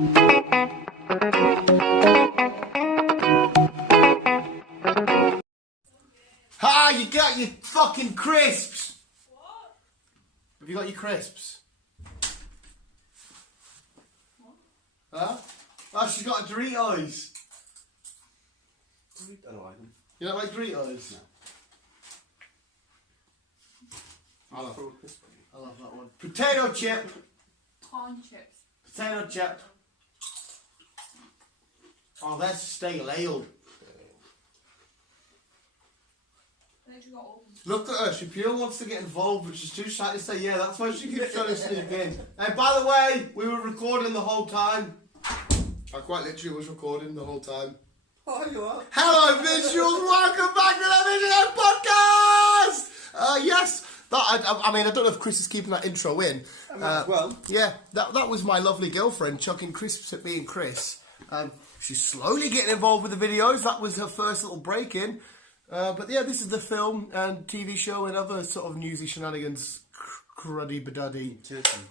Ah, you got your fucking crisps! What? Have you got your crisps? What? Huh? Oh, she's got Doritos. I don't like them. You don't like Doritos? No. I love that one. Potato chip. Corn chips. Potato chip. Oh, that's stale ale. I think she got open. Look at her, she pure wants to get involved, but she's too shy to say yeah, that's why she keeps trying to sneak in. Hey, by the way, we were recording the whole time. I quite literally was recording the whole time. Oh, you are. Hello, visuals, welcome back to the video podcast! Yes, I mean, I don't know if Chris is keeping that intro in. Well. Yeah, that was my lovely girlfriend chucking crisps at me and Chris. She's slowly getting involved with the videos. That was her first little break-in. But yeah, this is the film and TV show and other sort of newsy shenanigans, cruddy baduddy,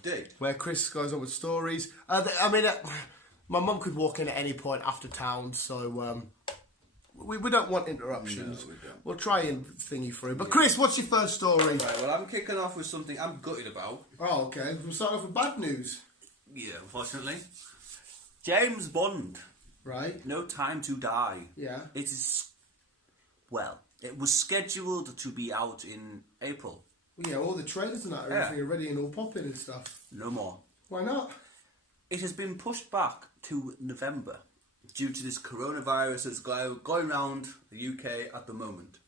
Indeed. where Chris goes on with stories. My mum could walk in at any point after town, so we don't want interruptions. No, we don't. We'll try and thingy through. But Chris, what's your first story? Right, well, I'm kicking off with something I'm gutted about. Oh, okay. We'll start off with bad news. Yeah, unfortunately. James Bond, Right? No Time to Die. Yeah. It is, well, it was scheduled to be out in April. Well, yeah, all the trailers and that are everything are ready and all popping and stuff. No more. Why not? It has been pushed back to November due to this coronavirus that's going around the UK at the moment.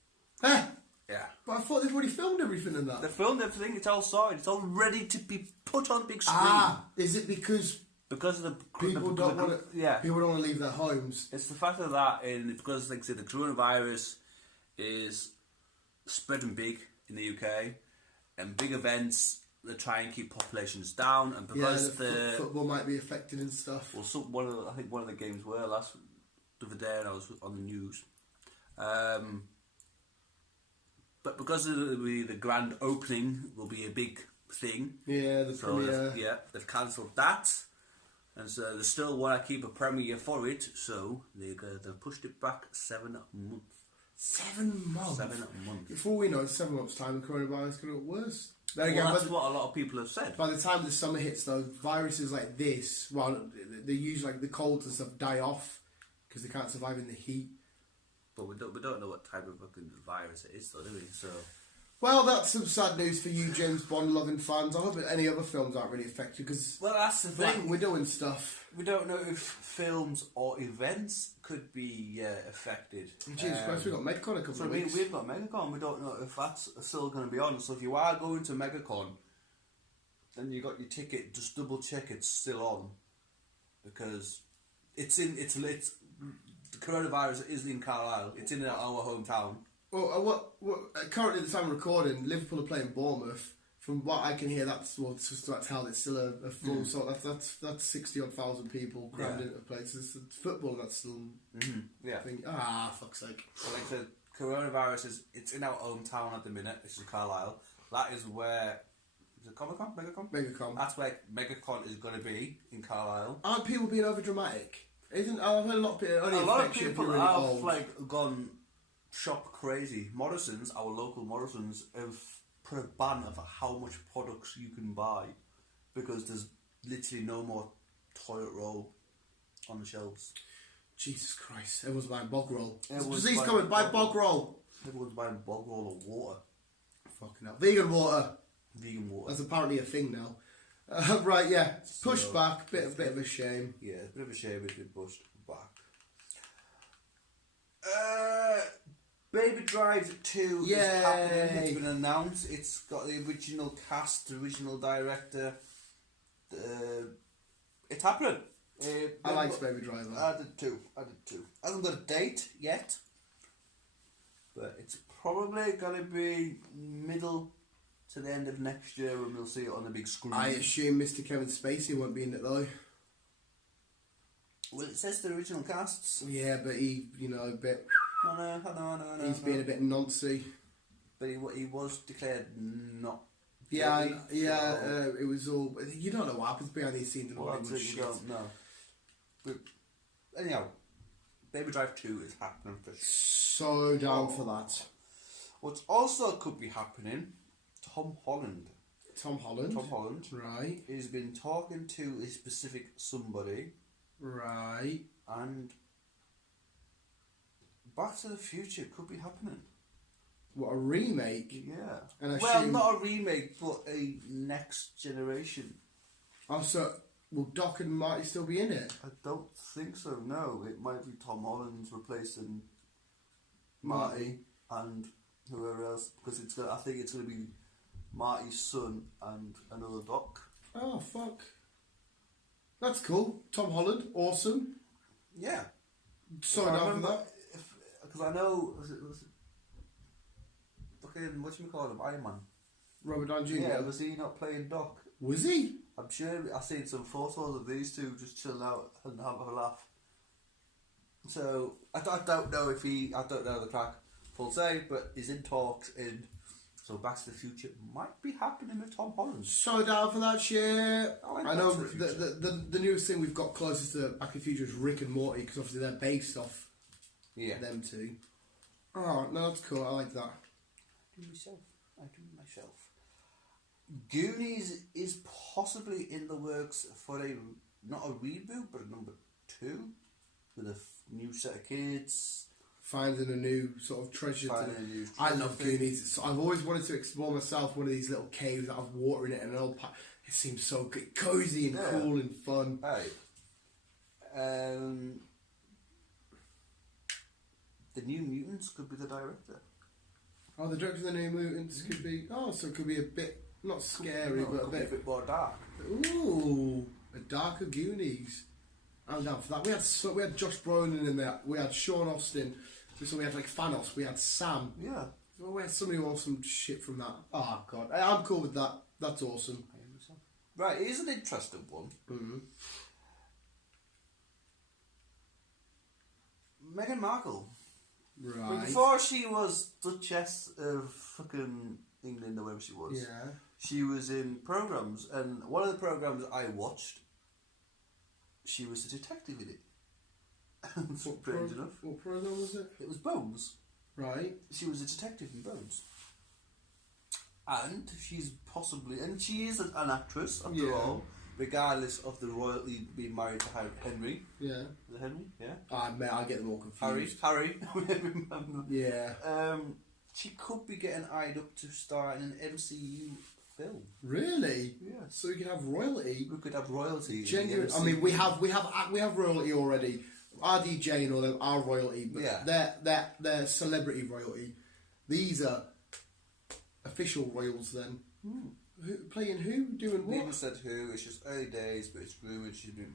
Eh? Yeah. But I thought they've already filmed everything in that. They filmed everything, it's all sorted, it's all ready to be put on big screen. Ah, is it because Because of the people don't want to? Yeah. People don't want to leave their homes. It's the fact of that, and because, like I said, the coronavirus is spreading big in the UK, and big events they try and keep populations down, and because the football might be affected and stuff. well, I think one of the games were the other day, and I was on the news. But because of the grand opening will be a big thing. Yeah, the premiere. They've cancelled that. And so they still want to keep a premiere for it, so they've pushed it back 7 months. 7 months. 7 months. Before we know, in 7 months' time, the coronavirus is going to get worse. Then Well, again, that's what a lot of people have said. by the time the summer hits, though, viruses like this, well, they usually like the colds and stuff die off because they can't survive in the heat. But we don't know what type of fucking virus it is, though, do we? So Well, that's some sad news for you, James Bond loving fans. I hope that any other films aren't really affected because that's the thing. we're doing stuff. We don't know if films or events could be affected. Jesus Christ, we've got Medcon a couple So of weeks. we've got MegaCon. We don't know if that's still going to be on. So if you are going to MegaCon, then you got your ticket. Just double check it's still on, because it's the coronavirus is in Carlisle. It's in our hometown. Well, currently, at the time of recording, Liverpool are playing Bournemouth. From what I can hear, that's how it's still a full sort. That's 60,000 people crammed into places. It's football, that's still. Yeah. Fuck's sake. So like I said, coronavirus it's in our hometown at the minute. This is Carlisle. That is where. Is it Comic-Con? MegaCon? MegaCon. That's where MegaCon is going to be in Carlisle. Aren't people being over dramatic? I've heard a lot of people. A lot of people have gone shop crazy. Morrison's, our local Morrison's, have put a ban of how much products you can buy because there's literally no more toilet roll on the shelves. Jesus Christ! Everyone's buying bog roll. Everyone's Disease buying coming. Buy bog bog roll. Everyone's buying bog roll or water. Fucking hell. Vegan water. Vegan water. That's apparently a thing now. Right, yeah. Pushed back. Bit of a shame. Yeah, it's a bit of a shame it's been pushed back. Baby Drive 2 is happening. It's been announced. It's got the original cast, the original director. It's happening. I liked Baby Driver. I did too. I haven't got a date yet, but it's probably going to be middle to the end of next year when we'll see it on the big screen. I assume Mr. Kevin Spacey won't be in it though. Well, it says the original casts. Yeah, but he, a bit. No. He's being a bit noncy. But he was declared not. Yeah, it was all. You don't know what happens behind these scenes. Well, that's it, you don't know. But anyhow, Baby Drive 2 is happening for sure. So down for that. What also could be happening, Tom Holland. Tom Holland. Right. He's been talking to a specific somebody. Right. And Back to the Future could be happening. What, a remake? Yeah. And well, not a remake, but a next generation. Oh, so will Doc and Marty still be in it? I don't think so, no. It might be Tom Holland's replacing Marty and whoever else. Because I think it's going to be Marty's son and another Doc. Oh, fuck. That's cool. Tom Holland, awesome. Yeah. So down for that. Because I know... Was it fucking, whatchamacallit, Iron Man? Robert Downey Jr. Yeah, was he not playing Doc? Was he? I'm sure I've seen some photos of these two just chilling out and having a laugh. So, I don't know if I don't know the crack full say, but he's in talks in... So Back to the Future might be happening with Tom Holland. So down for that shit. I know Back to the Future. the newest thing we've got closest to Back to the Future is Rick and Morty, because obviously they're based off them two. Oh, no, that's cool. I like that. I do myself. Goonies is possibly in the works for not a reboot, but a number 2 with a new set of kids. Finding a new sort of treasure. I love thing. Goonies. So I've always wanted to explore myself one of these little caves that have water in it and an old it seems so good, cozy and cool and fun. Hey. The New Mutants could be the director. Oh, the director of the New Mutants could be... Oh, so it could be a bit... Not scary, but a bit more dark. Ooh, a darker Goonies. I'm down for that. We had Josh Brolin in there. We had Sean Austin. So we had like Thanos. We had Sam. Yeah. Well, we had so many awesome shit from that. Oh god, I'm cool with that. That's awesome. Right, here's an interesting one. Mm-hmm. Meghan Markle. Right. Before she was Duchess of fucking England or wherever she was. Yeah. She was in programmes, and one of the programmes I watched, she was a detective in it. Strange enough. What program was it? It was Bones. Right. She was a detective in Bones. And she's possibly, and she is an actress after all, regardless of the royalty being married to Henry. Yeah. Is it Henry? Yeah. I get them all confused. Harry. Yeah. She could be getting eyed up to star in an MCU film. Really? Yeah. So we could have royalty. We could have royalty. Genuine. I mean, we have royalty already. RDJ and all them are royalty, but they're celebrity royalty. These are official royals then. Who, playing who? Doing what? Neither said who. It's just early days, but it's rumoured she could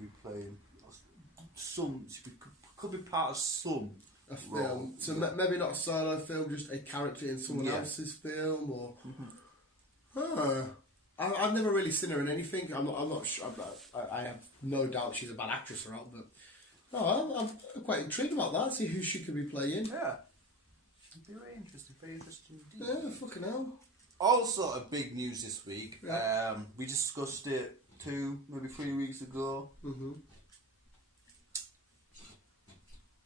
be playing some. Could be part of some. A film. So maybe not a solo film, just a character in someone else's film, or. I've never really seen her in anything. I'm not sure. I have no doubt she's a bad actress or not, but no, I'm quite intrigued about that. See who she could be playing. Yeah. Very interesting indeed. Yeah, fucking hell. Also, a big news this week. Yeah. We discussed it 2, maybe 3 weeks ago. Mm-hmm.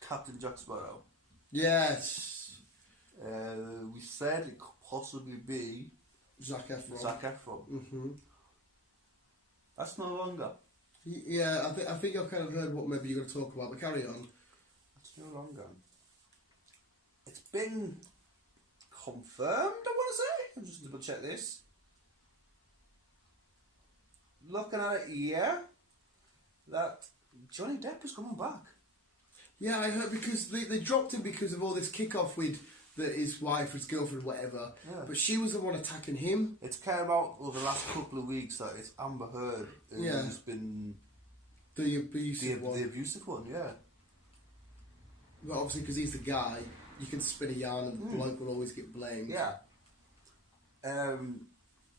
Captain Jack Sparrow. Yes. We said it could possibly be Zac Efron. Mm-hmm. That's no longer. Yeah, I think I've kind of heard what maybe you're going to talk about, but carry on. It's no longer. It's been confirmed, I want to say. I'm just double check this. Looking at it, that Johnny Depp is coming back. Yeah, I heard because they dropped him because of all this kickoff with his wife, his girlfriend, whatever. Yeah. But she was the one attacking him. It's came out over the last couple of weeks that it's Amber Heard who's been the abusive one. The abusive one, yeah. But obviously, because he's the guy, you can spin a yarn and the bloke will always get blamed. Yeah.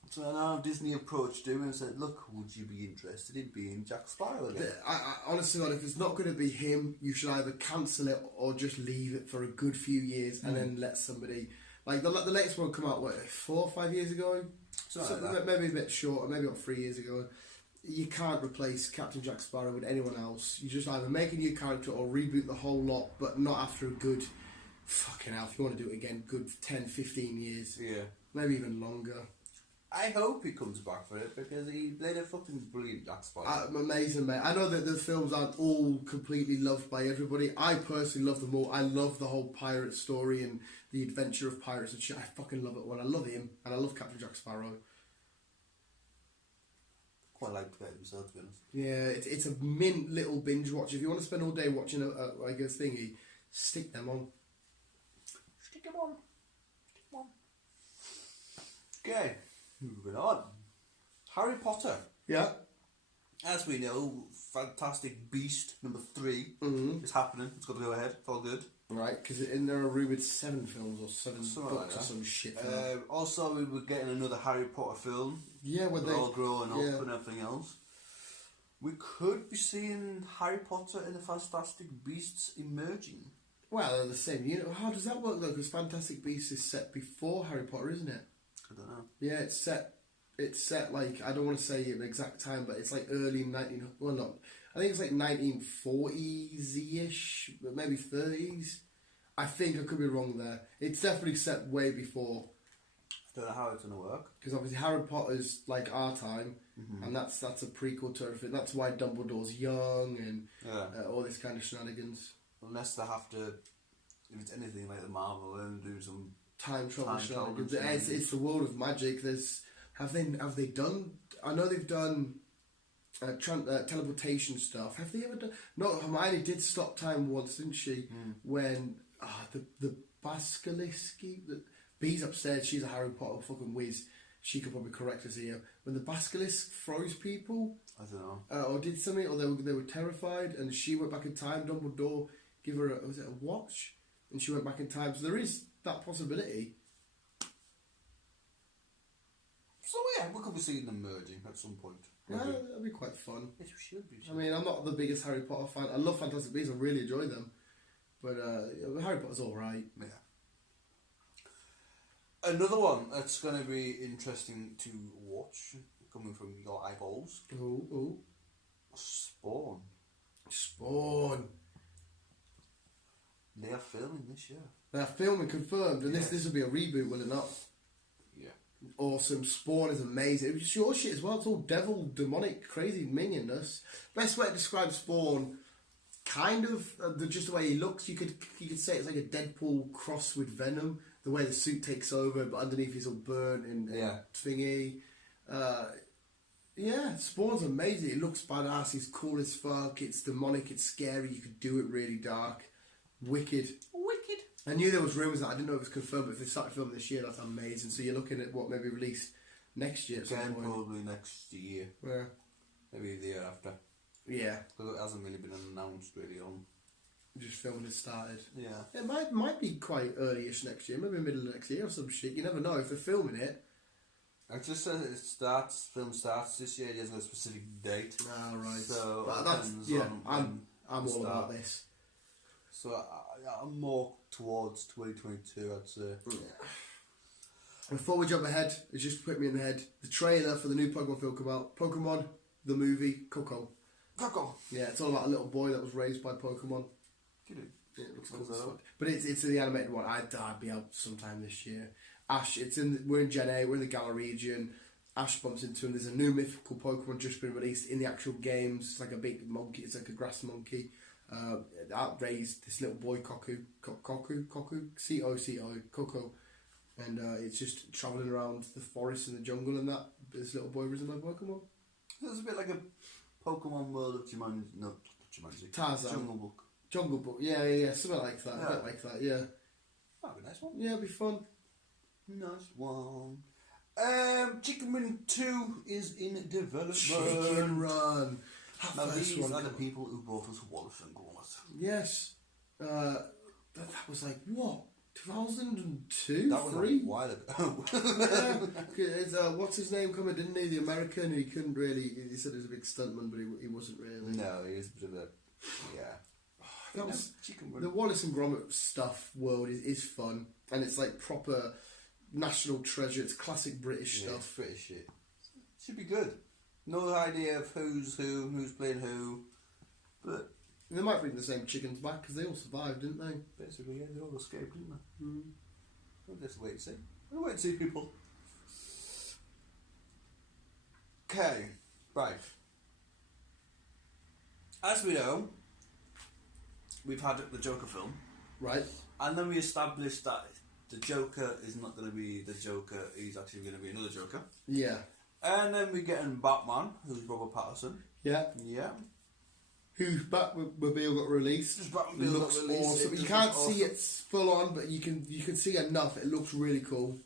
So now Disney approached him and said, look, would you be interested in being Jack Sparrow again? I honestly, if it's not going to be him, you should either cancel it or just leave it for a good few years and then let somebody... Like, the latest one come out, 4 or 5 years ago? Something like that. Maybe a bit shorter, maybe about 3 years ago. you can't replace Captain Jack Sparrow with anyone else. You just either make a new character or reboot the whole lot, but not after a good, fucking hell, if you want to do it again, good 10, 15 years. Yeah. Maybe even longer. I hope he comes back for it because he played a fucking brilliant Jack Sparrow. Amazing, mate. I know that the films aren't all completely loved by everybody. I personally love them all. I love the whole pirate story and the adventure of pirates and shit. I fucking love it all. I love him, and I love Captain Jack Sparrow. Quite like that himself, to be honest. Yeah, it's a mint little binge watch. If you want to spend all day watching a thingy, stick them on. Stick him on. Stick him on. Okay, moving on. Harry Potter. Yeah. As we know, Fantastic Beast number 3 Mm-hmm. is happening. It's got to go ahead. It's all good. Right, because there are rumoured 7 films or 7 Something like books or that. some shit for that. Also, we were getting another Harry Potter film. Yeah, when They're all growing up yeah. and everything else. We could be seeing Harry Potter and the Fantastic Beasts emerging. Well, they're the same unit. How does that work though? Because Fantastic Beasts is set before Harry Potter, isn't it? I don't know. Yeah, it's set. It's set like, I don't want to say an exact time, but it's like early 19. Well, not. I think it's like 1940s-ish, but maybe 30s. I think I could be wrong there. It's definitely set way before. I don't know how it's going to work. Because obviously Harry Potter's like our time, and that's a prequel to everything. That's why Dumbledore's young and all this kind of shenanigans. Unless they have to, if it's anything like the Marvel, then do some Time travel Time travel shenanigans. shenanigans. It's the world of magic. Have they done? I know they've done teleportation stuff. Have they ever done? No, Hermione did stop time once, didn't she? When the basilisk, the Bee's upstairs. She's a Harry Potter fucking whiz. She could probably correct us here. When the basilisk froze people, I don't know. or did something, or they were terrified, and she went back in time. Dumbledore gave her was it a watch, and she went back in time. So there is that possibility. So yeah, we could be seeing them merging at some point. Yeah, that'd be quite fun. Yes, we should be. I mean, I'm not the biggest Harry Potter fan. I love Fantastic Beasts. I really enjoy them, but Harry Potter's all right. Yeah. Another one that's going to be interesting to watch, coming from your eyeballs. Ooh. Spawn. Spawn. They are filming this year. They're filming confirmed, and this will be a reboot, will it not? Yeah. Awesome. Spawn is amazing. It's your shit as well. It's all devil, demonic, crazy minionness. Best way to describe Spawn, kind of just the way he looks. You could say it's like a Deadpool cross with Venom. The way the suit takes over, but underneath he's all burnt and thingy. Yeah, Spawn's amazing. It looks badass. He's cool as fuck. It's demonic. It's scary. You could do it really dark. Wicked. I knew there was rumours that I didn't know it was confirmed, but if they started filming this year, that's amazing. So you're looking at what maybe released next year at some Again, point. probably next year. Yeah. Maybe the year after. Yeah. Because it hasn't really been announced really on. Just filming it started. Yeah. It might be quite early-ish next year, maybe middle of next year or some shit. You never know if they're filming it. It just says film starts this year. It hasn't got a specific date. Ah, right. So Well, it that's depends I'm all start. about this. So I'm more towards 2022, I'd say. Before we jump ahead, it just put me in the head. The trailer for the new Pokemon film come out. Pokemon, the movie, Coco. Yeah, it's all about a little boy that was raised by Pokemon. Yeah, it looks cool as fuck. But it's the animated one. I'd be out sometime this year. Ash, we're in Gen A, we're in the Galar region. Ash bumps into him. There's a new mythical Pokemon just been released in the actual games. It's like a big monkey. It's like a grass monkey. That raised this little boy, Coco, C-O-C-O, Coco. And it's just travelling around the forest and the jungle and that. This little boy risen by Pokemon. It's a bit like a Pokemon world of Jumanji. No, Jumanji. Tarzan. Jungle Book. Jungle Book, yeah, something like that. Yeah. A bit like that, yeah. That'd be a nice one. Yeah, it'd be fun. Nice one. Chicken Run 2 is in development. Chicken Run. Now First these one are the come- people who brought us Wallace and Gromit. Yes. That was like, what? 2002? That was 3? a while ago. Yeah. It's, what's his name coming, didn't he? The American, he couldn't really, he said he was a big stuntman, but he wasn't really. No, he is a bit of a... Yeah. That was, Chicken Run. the Wallace and Gromit stuff world is fun, and it's like proper national treasure. It's classic British Yeah, stuff. it's British shit. Should be good. No idea of who's who, who's playing who, but They might bring the same chickens back because they all survived, didn't they? basically, yeah, they all escaped, didn't they? We'll just wait and see. We'll wait and see, people. Okay, right. As we know, we've had the Joker film, Right. and then we established that the Joker is not going to be the Joker, he's actually going to be another Joker. Yeah. And then we get in Batman, who's Robert Pattinson. Yeah. Yeah. Whose Batmobile got released. His Batmobile Looks got released. awesome. It You does can't look see awesome. it full on, but you can see enough. It looks really cool.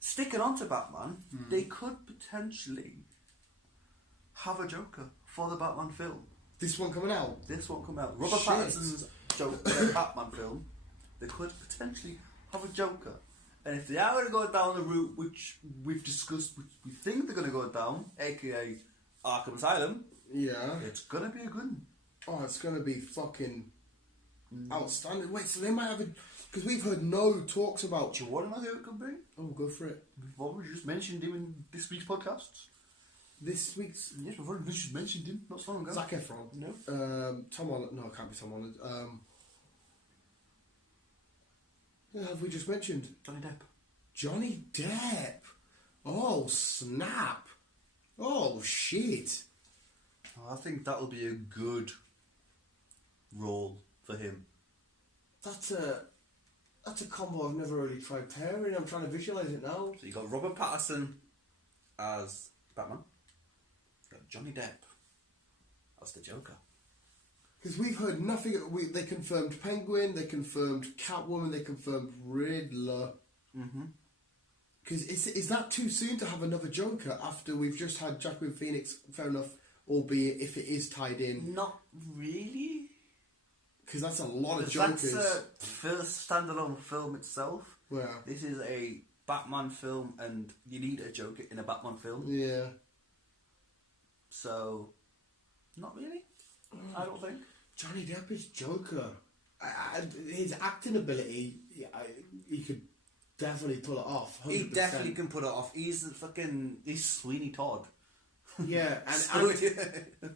Sticking on to Batman, they could potentially have a Joker for the Batman film. This one coming out. This won't come out. Robert Shit. Pattinson's Joker Batman film, they could potentially have a Joker. And if they are going to go down the route which we've discussed, which we think they're going to go down, aka Arkham Asylum, Yeah. it's going to be a good one. Oh, it's going to be fucking outstanding. Wait, so they might have a... Because we've heard no talks about... Do you want to know who it could be? Oh, go for it. We've already just mentioned him in this week's podcasts. This week's... Yes, we've already just mentioned him not so long ago. Zac Efron. No. Tom Holland. No, it can't be Tom Holland. Who have we just mentioned? Johnny Depp. Johnny Depp. Oh, snap. Oh, shit. I think that'll be a good role for him. That's a combo I've never really tried pairing. I'm trying to visualise it now. So you got Robert Pattinson as Batman. You got Johnny Depp as the Joker. Because we've heard nothing. They confirmed Penguin, they confirmed Catwoman, they confirmed Riddler. Mm-hmm. Because is that too soon to have another Joker after we've just had Joaquin Phoenix? Fair enough, albeit if it is tied in. Not really. Because that's a lot of 'Cause Jokers. that's a first standalone film itself. Yeah. This is a Batman film, and you need a Joker in a Batman film. Yeah. So, not really. I don't think. Johnny Depp is Joker. His acting ability, he could definitely pull it off. 100%. He definitely can put it off. He's Sweeney Todd. Yeah, and So,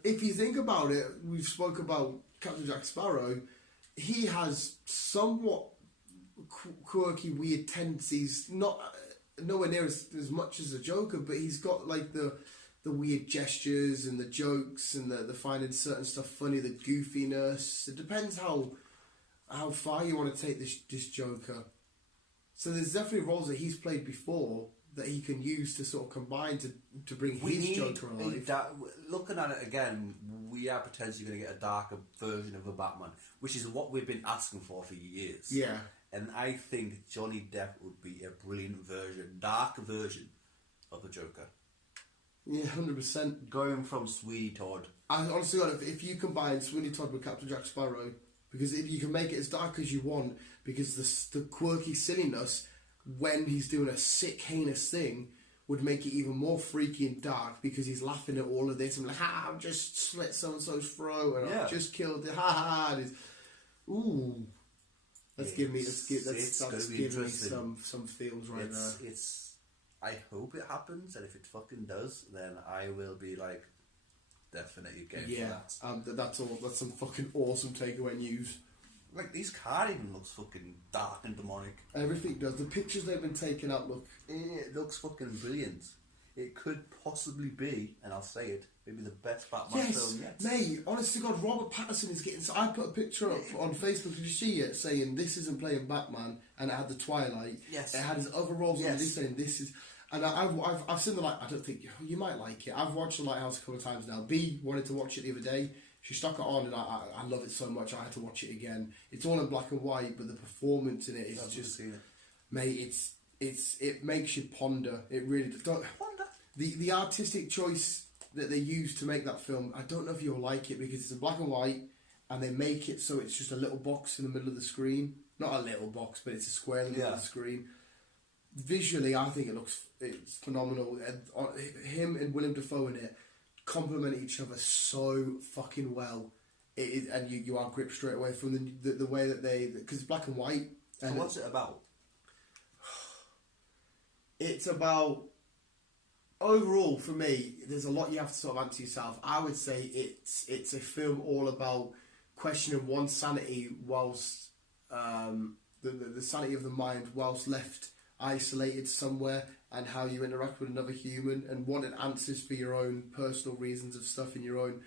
if you think about it, we've spoke about Captain Jack Sparrow. He has somewhat quirky, weird tendencies. Not nowhere near as much as the Joker, but he's got like the weird gestures and the jokes and the finding certain stuff funny, the goofiness. It depends how far you want to take this Joker. So there's definitely roles that he's played before that he can use to sort of combine to bring his Joker alive. Looking at it again, we are potentially going to get a darker version of a Batman, which is what we've been asking for years. Yeah. And I think Johnny Depp would be a brilliant version, darker version of the Joker. Yeah, 100%. Going from Sweeney Todd. I honestly, if you combine Sweeney Todd with Captain Jack Sparrow, because if you can make it as dark as you want, because the quirky silliness when he's doing a sick, heinous thing would make it even more freaky and dark because he's laughing at all of this. I'm like, I've just slit so and so's throat, and I've just killed it. Ha. Ooh, that's giving me some feels right there. I hope it happens, and if it fucking does, then I will be like, definitely game for that. That's all. That's some fucking awesome takeaway news. Like, this car even looks fucking dark and demonic. Everything does. The pictures they've been taking out look... It looks fucking brilliant. It could possibly be, and I'll say it, maybe the best Batman film yet. Mate, honest to God, Robert Pattinson is getting... So I put a picture up on Facebook, did you see it, saying this isn't playing Batman, and it had the Twilight. Yes. It had his other roles on this, Yes. saying this is... And I've seen the light. I don't think you might like it. I've watched The Lighthouse a couple of times now. B wanted to watch it the other day. She stuck it on, and I love it so much. I had to watch it again. It's all in black and white, but the performance in it is just, mate. It makes you ponder. It really does. Ponder. The artistic choice that they use to make that film. I don't know if you'll like it because it's in black and white, and they make it so it's just a little box in the middle of the screen. Not a little box, but it's a square in the middle of the screen. Visually, I think it's phenomenal. Him and Willem Dafoe in it complement each other so fucking well. And you are gripped straight away from the way that because it's black and white. So what's it about? It's about overall, for me, there's a lot you have to sort of answer yourself. I would say it's a film all about questioning one's sanity whilst the sanity of the mind whilst left isolated somewhere, and how you interact with another human, and wanting answers for your own personal reasons of stuff in your own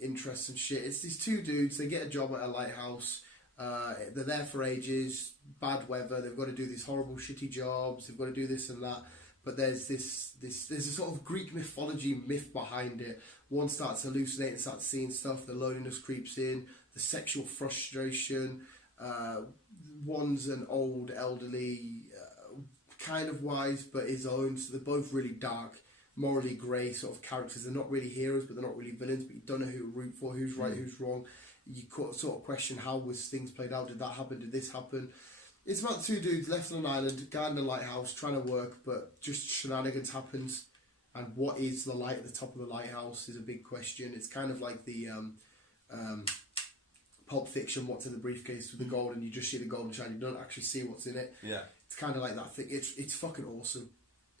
interests and shit. It's these two dudes. They get a job at a lighthouse. They're there for ages. Bad weather. They've got to do these horrible, shitty jobs. They've got to do this and that. But there's there's a sort of Greek mythology myth behind it. One starts hallucinating, starts seeing stuff. The loneliness creeps in. The sexual frustration. One's an old, elderly, kind of wise, but his own. So they're both really dark, morally grey sort of characters. They're not really heroes, but they're not really villains. But you don't know who to root for, who's right, who's wrong. You sort of question, how was things played out? Did that happen? Did this happen? It's about two dudes left on an island, guarding a lighthouse, trying to work, but just shenanigans happens. And what is the light at the top of the lighthouse is a big question. It's kind of like the Pulp Fiction, what's in the briefcase with the gold, and you just see the gold and shine. You don't actually see what's in it. Yeah. It's kind of like that thing. It's fucking awesome.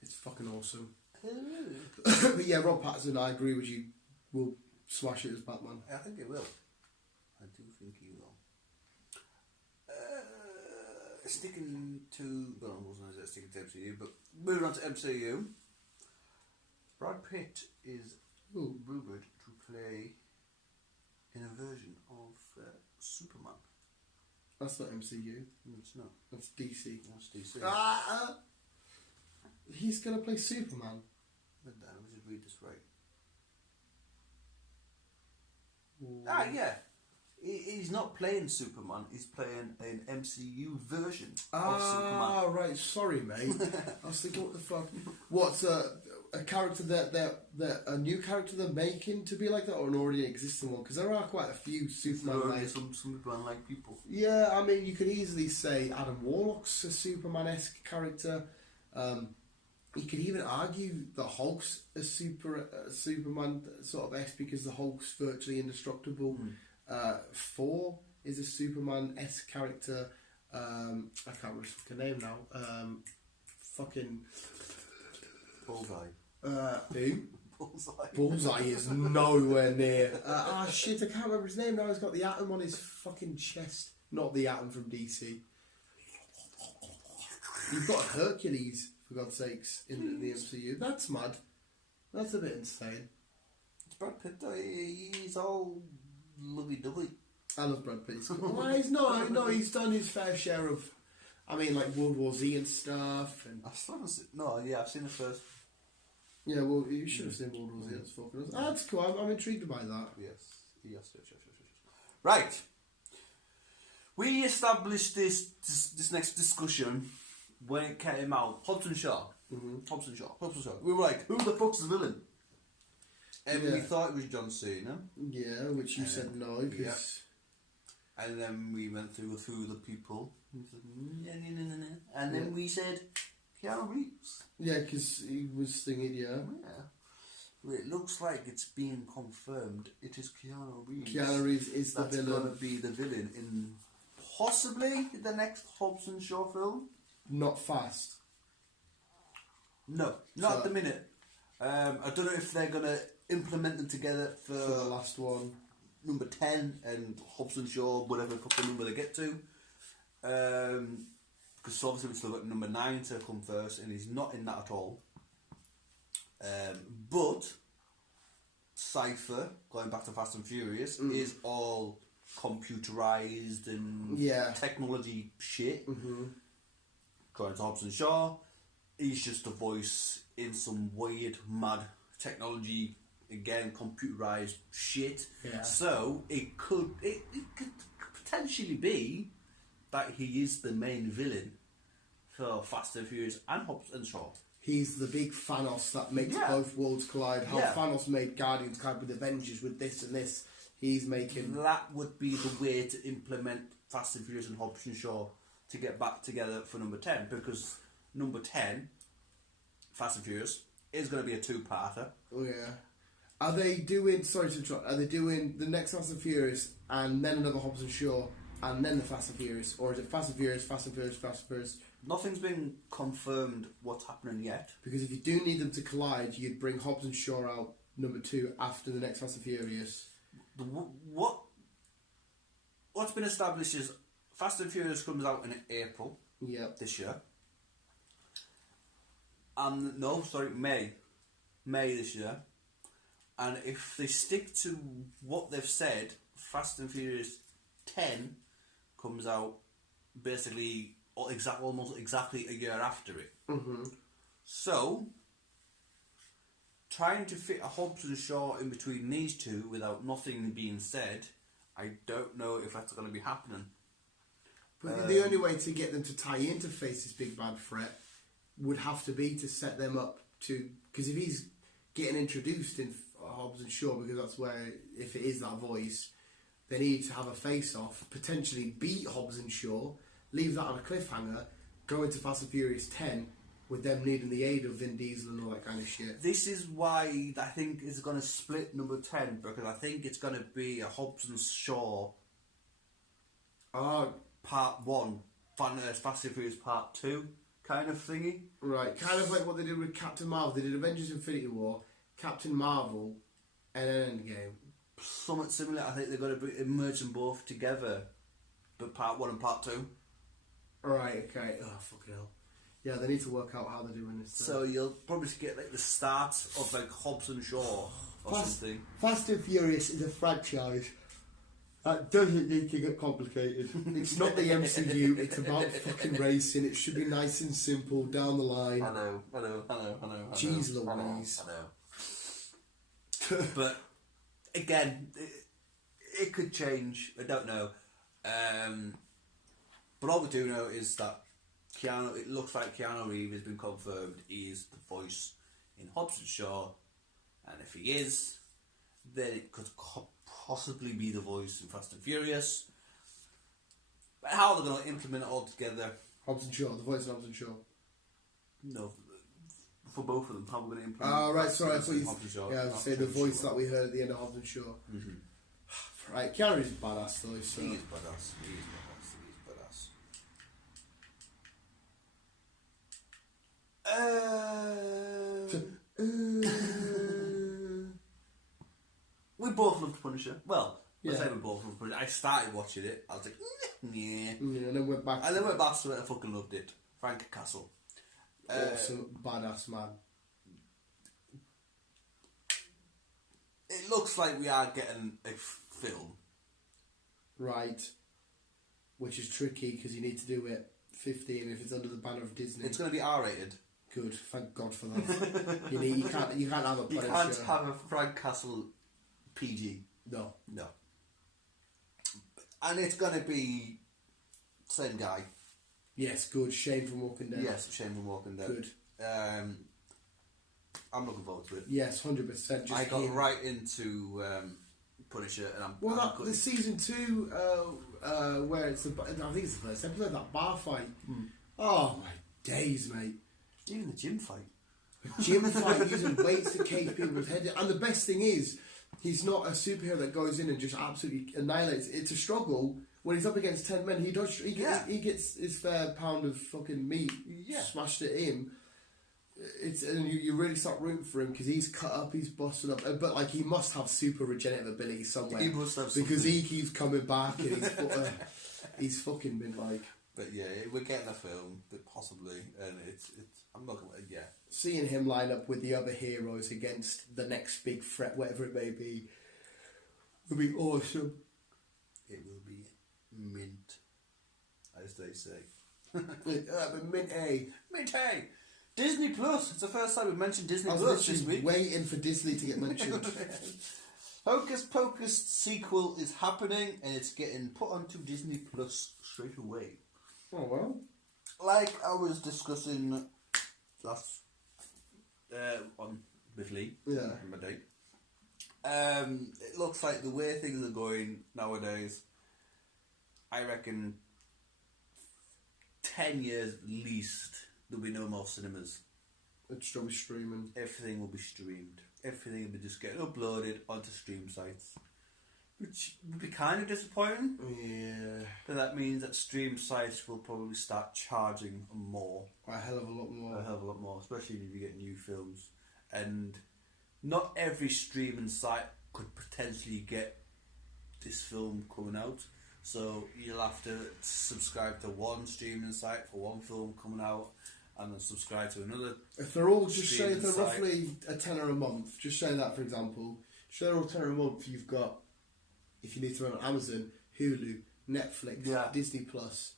It's fucking awesome. But yeah, Rob Pattinson, I agree with you, will smash it as Batman. I think it will. I do think he will. Sticking to, well, I wasn't going to sticking to MCU, but moving on to MCU, Brad Pitt is rumoured to play in a version of Superman. That's not MCU. No, it's not. That's DC. That's DC. He's going to play Superman. Let me just read this right. Ooh. Yeah. He's not playing Superman. He's playing an MCU version of Superman. Ah, right. Sorry, mate. I was thinking, what the fuck? What's a character that a new character they're making to be like that, or an already existing one? Because there are quite a few Superman like some Superman like people. Yeah, I mean, you could easily say Adam Warlock's a Superman-esque character. You could even argue the Hulk's a Superman sort of esque, because the Hulk's virtually indestructible. Thor is a Superman-esque character. I can't remember his fucking name now. Fucking Bullseye. Who? Bullseye. Bullseye is nowhere near. Shit, I can't remember his name now. He's got the atom on his fucking chest. Not the atom from DC. You've got Hercules, for God's sakes, in the MCU. That's mad. That's a bit insane. It's Brad Pitt though. He's all lovey-dovey. I love Brad Pitt. Well, he's not. No, he's done his fair share of, I mean, like World War Z and stuff. And I still haven't seen, no, yeah, I've seen the first. yeah, well, you should have seen World War Z. That's fucking awesome. That's cool. I'm intrigued by that. Yes. Right. We established this next discussion when it came out. Hobbs and Shaw. Hobbs and Shaw. We were like, who the fuck's the villain? And we thought it was John Cena. Yeah, which you said no, because... And then we went through a few of the people. And then we said, Keanu Reeves. Yeah, because he was thinking, Yeah. Well, it looks like it's being confirmed. It is Keanu Reeves. Keanu Reeves is the villain. That's going to be the villain in possibly the next Hobbs and Shaw film. Not Fast. No, not at the minute. I don't know if they're going to implement them together for the last one. Number 10 and Hobbs and Shaw, whatever fucking number they get to. Because obviously we've still got number 9 to come first, and he's not in that at all. But Cypher, going back to Fast and Furious, is all computerized and technology shit. Going to Hobbs and Shaw, he's just a voice in some weird, mad technology, again computerized shit. Yeah. So it could potentially be that he is the main villain for Fast and Furious and Hobbs and Shaw. He's the big Thanos that makes both worlds collide. How Thanos made Guardians collide with Avengers with this and this. He's making... That would be the way to implement Fast and Furious and Hobbs and Shaw to get back together for number 10, because number 10, Fast and Furious, is going to be a two-parter. Oh yeah. Are they doing, sorry to interrupt, are they doing the next Fast and Furious and then another Hobbs and Shaw and then the Fast and Furious? Or is it Fast and Furious, Fast and Furious, Fast and Furious, Nothing's been confirmed what's happening yet. Because if you do need them to collide, you'd bring Hobbs and Shaw out number 2 after the next Fast and Furious. What's been established is Fast and Furious comes out in April this year. May this year. And if they stick to what they've said, Fast and Furious 10 comes out basically almost exactly a year after it. Mm-hmm. So, trying to fit a Hobbs and Shaw in between these two without nothing being said, I don't know if that's going to be happening. But the only way to get them to tie into face this big bad threat would have to be to set them up to... Because if he's getting introduced in Hobbs and Shaw, because that's where, if it is that voice, they need to have a face-off, potentially beat Hobbs and Shaw, leave that on a cliffhanger, go into Fast and Furious 10 with them needing the aid of Vin Diesel and all that kind of shit. This is why I think it's going to split number 10, because I think it's going to be a Hobbs and Shaw part 1, Fast and Furious part 2 kind of thingy. Right, kind of like what they did with Captain Marvel. They did Avengers Infinity War, Captain Marvel, and Endgame. Somewhat similar. I think they're going to merge them both together, but part 1 and part 2. Right, okay. Oh, fucking hell. Yeah, they need to work out how they're doing this. So you'll probably get like the start of like Hobbs and Shaw or something. Fast and Furious is a franchise that doesn't need to get complicated. It's not the MCU, it's about fucking racing. It should be nice and simple down the line. I know. Jeez Louise. I know. But again, it could change. I don't know. But all we do know is that it looks like Keanu Reeves has been confirmed is the voice in Hobbs and Shaw, and if he is, then it could possibly be the voice in Fast and Furious. But how they're going to implement it all together? Hobbs and Shaw, the voice of Hobbs and Shaw. No, for both of them, how we're going to implement. Oh, right, sorry, I thought you. Hobbs and Shaw, Yeah, I was say the voice that we heard at the end of Hobbs and Shaw. Mm-hmm. Right, Keanu Reeves is badass though. So. He is badass. We both loved Punisher. Well, I say we both loved Punisher. I started watching it. I was like, yeah. And then went back. And then went back to it. I fucking loved it. Frank Castle. Awesome, badass man. It looks like we are getting a film. Right. Which is tricky because you need to do it 15 if it's under the banner of Disney. It's going to be R-rated. Good, thank God for that. you can't have a Punisher. You can't have a Frank Castle PG. No. And it's going to be same guy. Yes, good. Shane from Walking Dead. Yes, Shane from Walking Dead. Good. I'm looking forward to it. Yes, 100%. I got right into Punisher, and I'm the season 2, where it's I think it's the first episode, that bar fight. Oh my days, mate! Even the gym fight. A gym fight using weights to cage people's heads. And the best thing is, he's not a superhero that goes in and just absolutely annihilates. It's a struggle. When he's up against 10 men, he gets his fair pound of fucking meat smashed at him. And you really start rooting for him because he's cut up, he's busted up, but like he must have super regenerative ability somewhere. He must have because he keeps coming back and he's fucking been like. But yeah, we're getting a film, but possibly, and it's I'm not gonna seeing him line up with the other heroes against the next big threat, whatever it may be, would be awesome. It will be mint, as they say. Mint A. Mint A. Disney Plus. It's the first time we've mentioned Disney Plus this week. Waiting for Disney to get mentioned. Hocus Pocus sequel is happening, and it's getting put onto Disney Plus straight away. Oh well. Like I was discussing last with Lee. Yeah. On my date. It looks like the way things are going nowadays, I reckon 10 years at least there'll be no more cinemas. It's still streaming. Everything will be streamed. Everything will be just getting uploaded onto stream sites. which would be kind of disappointing. Yeah. But that means that stream sites will probably start charging more. A hell of a lot more. A hell of a lot more, especially if you get new films. And not every streaming site could potentially get this film coming out. So you'll have to subscribe to one streaming site for one film coming out, and then subscribe to another. If they're all just say if they're streaming roughly a tenner a month, just say that for example. Say they're all tenner a month. You've got, if you need to run on Amazon, Hulu, Netflix, Yeah. Disney Plus,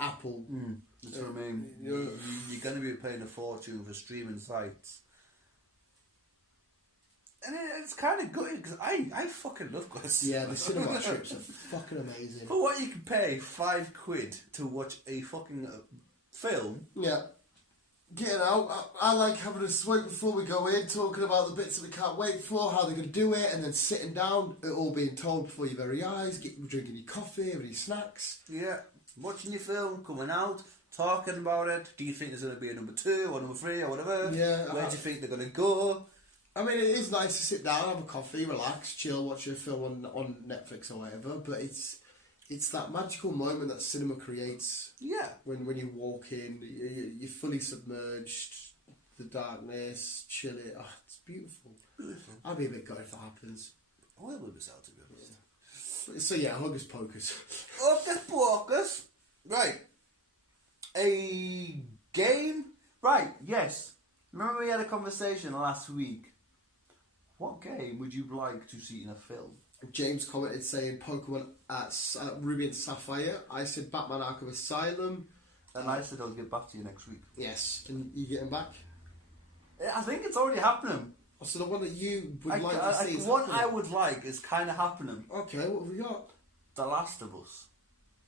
Apple. That's what I mean. You're going to be paying a fortune for streaming sites. And it's kind of good because I fucking love Guyz. Yeah, the cinema trips are fucking amazing. For what you can pay £5 to watch a fucking film. Yeah. Getting out, I like having a smoke before we go in, talking about the bits that we can't wait for, how they're going to do it, and then sitting down, it all being told before your very eyes, drinking your coffee, having your snacks. Yeah, watching your film, coming out, talking about it. Do you think there's going to be a number 2 or number 3 or whatever? Yeah. Where do you think they're going to go? I mean, it is nice to sit down, have a coffee, relax, chill, watch a film on Netflix or whatever, but it's that magical moment that cinema creates. Yeah. When you walk in, you're fully submerged, the darkness, chill it. Oh, it's beautiful. I'll be a bit gutted if that happens. I will be sad, to be honest. So yeah, Hocus Pocus. Hocus Pocus. Right. A game. Right, yes. Remember we had a conversation last week. What game would you like to see in a film? James commented saying Pokemon at Ruby and Sapphire. I said Batman Arkham Asylum. And I said I'll get back to you next week. Yes. And you getting back? I think it's already happening. Oh, so the one that you would like to see is one happening. I would like is kind of happening. Okay, what have we got? The Last of Us.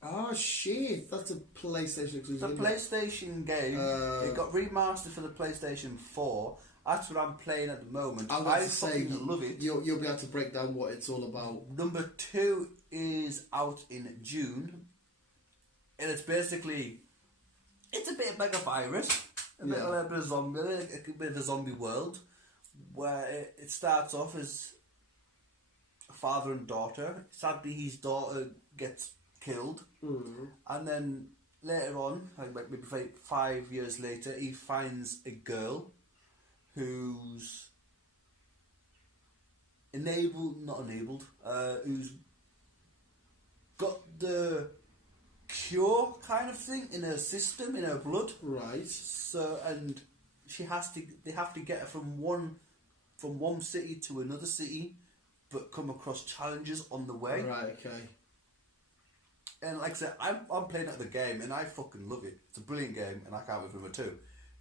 Oh shit, that's a PlayStation exclusive. It's a PlayStation game. It got remastered for the PlayStation 4. That's what I'm playing at the moment. I fucking love it. You'll be able to break down what it's all about. Number 2 is out in June. And it's basically... It's a bit like a virus. A bit of a zombie. A bit of a zombie world. Where it starts off as a father and daughter. Sadly, his daughter gets killed. And then later on, like maybe 5 years later, he finds a girl who's who's got the cure kind of thing in her system, in her blood. Right. So, and they have to get her from one city to another city, but come across challenges on the way. Right, okay. And like I said, I'm playing at the game and I fucking love it. It's a brilliant game and I can't wait for number 2.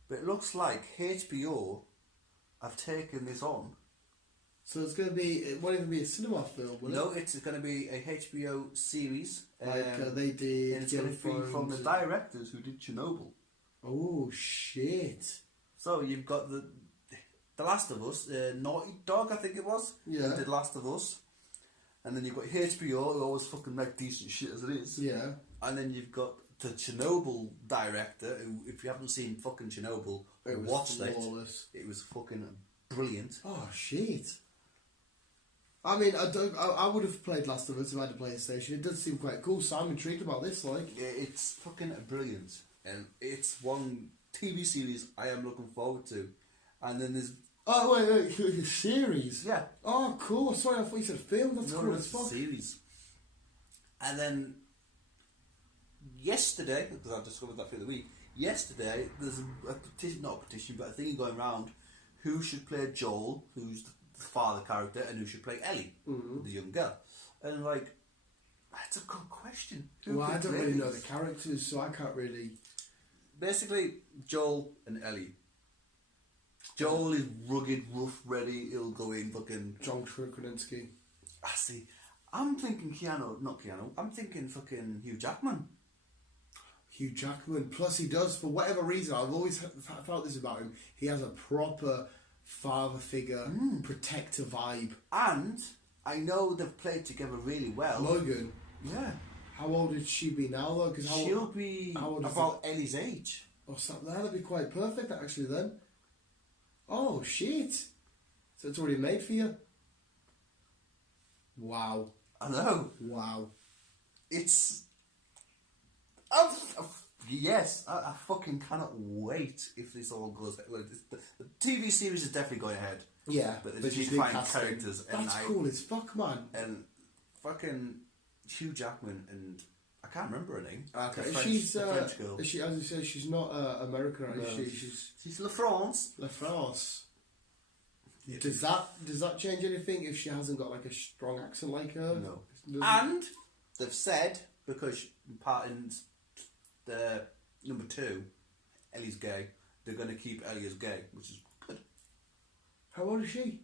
But it looks like HBO have taken this on. So it's going to be, it won't even be a cinema film, will it? No, it's going to be a HBO series. Like they did. And it's going to be from the directors who did Chernobyl. Oh, shit. So you've got the Last of Us, Naughty Dog, I think it was. Yeah. Who did Last of Us. And then you've got HBO, who always fucking make decent shit as it is. Yeah. And then you've got the Chernobyl director, who, if you haven't seen fucking Chernobyl, watch it. It was fucking brilliant. Oh, shit. I mean, I would have played Last of Us if I had a PlayStation. It does seem quite cool, so I'm intrigued about this, like. It's fucking brilliant. And it's one TV series I am looking forward to. And then there's... Oh, wait, a series? Yeah. Oh, cool. Sorry, I thought you said film. That's cool as fuck. Series. And then yesterday, because I discovered that through the week, yesterday there's a petition, not a petition, but a thing going around who should play Joel, who's the father character, and who should play Ellie, the young girl. And like, that's a good question. Well, I don't really know the characters, so I can't really... Basically, Joel and Ellie. Joel is rugged, rough, ready, he'll go in fucking... John Krasinski. I see. I'm thinking I'm thinking fucking Hugh Jackman. Hugh Jackman. Plus he does, for whatever reason, I've always felt this about him, he has a proper father figure, protector vibe. And I know they've played together really well. Logan. Yeah. How old would she be now, though? Cause She'll be about Ellie's age. Oh, something. That'd be quite perfect, actually, then. Oh, shit. So it's already made for you? Wow. I know. Wow. It's. Yes, I fucking cannot wait if this all goes. Well, the TV series is definitely going ahead. Yeah, But they but just need you to did find cast him. characters. And That's cool as fuck, man. And fucking Hugh Jackman and I can't remember her name. Okay, The French, she's the French girl. is she, as you say, she's not American, right? No, She's she's La France. La France. Yeah. Does that change anything if she hasn't got like a strong accent like her? No. Doesn't- And they've said because part in the number 2, Ellie's gay. They're going to keep Ellie as gay, which is good. How old is she?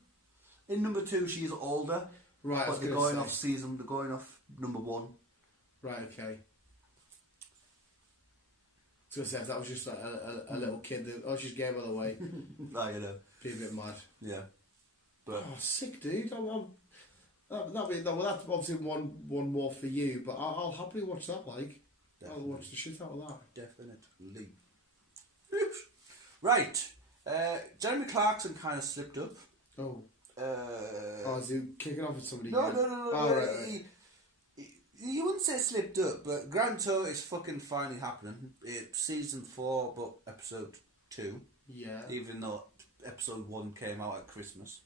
In number 2, she's older. Right, I was But they're gonna going say. off season. They're going off number 1. Right, okay. I was gonna say if that was just like a little kid that she's gay by the way, I know. be a bit mad. Yeah. But Oh, sick, dude. That's obviously one more for you, but I'll happily watch that. Like, I'll Definitely. watch the shit out of that. Definitely. Right. Jeremy Clarkson kind of slipped up. Oh, Uh, is he kicking off with somebody? no, again? no, no, no. Oh, no. right. You wouldn't say slipped up, but Grand Tour is fucking finally happening. It's season 4, but episode 2. Yeah. Even though episode 1 came out at Christmas.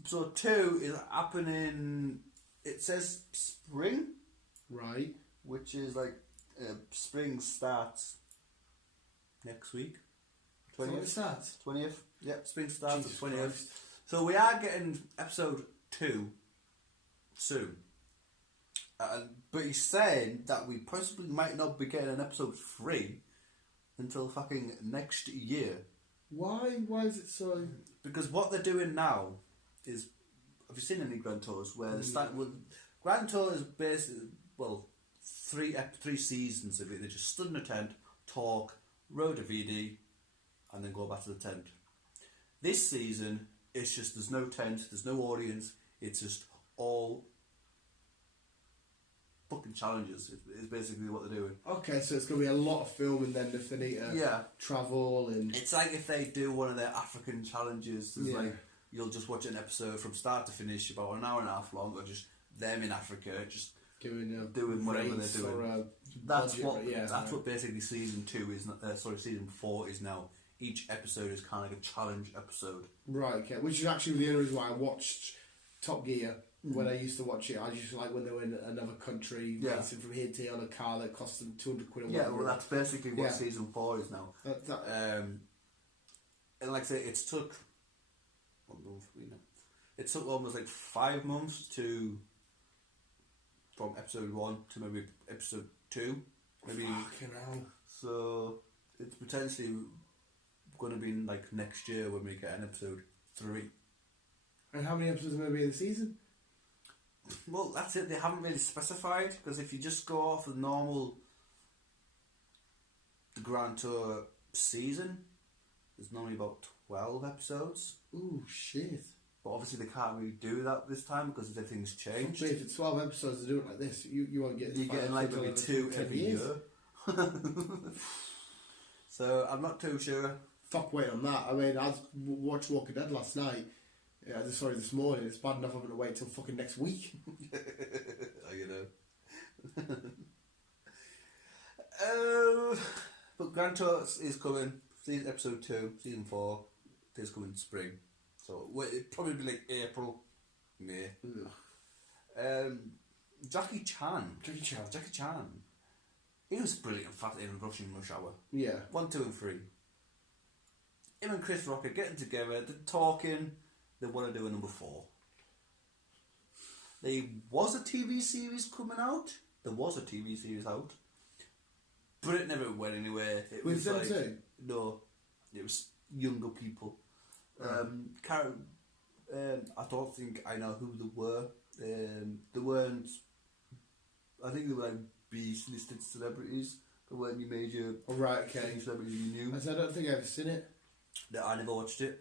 Episode 2 is happening. It says spring, Right. which is like spring starts next week. So what's that? 20th. Yep, spring starts Jesus at 20th. Christ. So we are getting episode 2 soon. But he's saying that we possibly might not be getting an episode 3 until fucking next year. Why? Why is it so? Because what they're doing now is, have you seen any Grand Tours where they start with Grand Tour is basically three seasons of it. They just stood in a tent, talk, road a VD, and then go back to the tent. This season, it's just there's no tent, there's no audience. It's just all fucking challenges. Is basically what they're doing. Okay, so it's going to be a lot of filming then if they need to Yeah. travel and... It's like if they do one of their African challenges. It's Yeah. like you'll just watch an episode from start to finish, about an hour and a half long, or just them in Africa, just doing whatever race they're doing. or, that's budget, what. yeah, that's what basically season 2 is. Season 4 is now. Each episode is kind of like a challenge episode. Right, okay. Which is actually the only reason why I watched Top Gear when I used to watch it. I just like when they were in another country, Yeah. racing from here to here on a car that cost them 200 quid a Yeah, month. well, that's basically what Yeah. season 4 is now. And like I say, it took. What month are we now? It took almost like 5 months from episode 1 to maybe episode 2, maybe. Fucking hell. So it's potentially going to be like next year when we get an episode 3. And how many episodes are going to be in the season? Well, that's it. They haven't really specified, because if you just go off the Grand Tour season, there's normally about 12 episodes. Ooh, shit. But obviously they can't really do that this time because everything's changed. But if it's 12 episodes to do it like this, you won't get... You're getting like maybe 2 every year. So I'm not too sure. Fuck wait on that. I mean, I watched Walking Dead last night. Yeah, this morning. It's bad enough I'm going to wait till fucking next week. You know. But Grand Tour is coming. Season episode 2, season 4 is coming spring. So it'd probably be like April, May. Jackie Chan. Jackie Chan. He was brilliant in Russian Rush Hour. Yeah. 1, 2 and 3. Him and Chris Rock are getting together, they're talking, they want to do a number 4. There was a TV series coming out. There was a TV series out. But it never went anywhere. It With was them like, too? No. It was younger people. Karen, I don't think I know who they were. They weren't... I think they were like B-listed celebrities. They weren't your major Right, okay. celebrities you knew. I don't think I've ever seen it. I never watched it,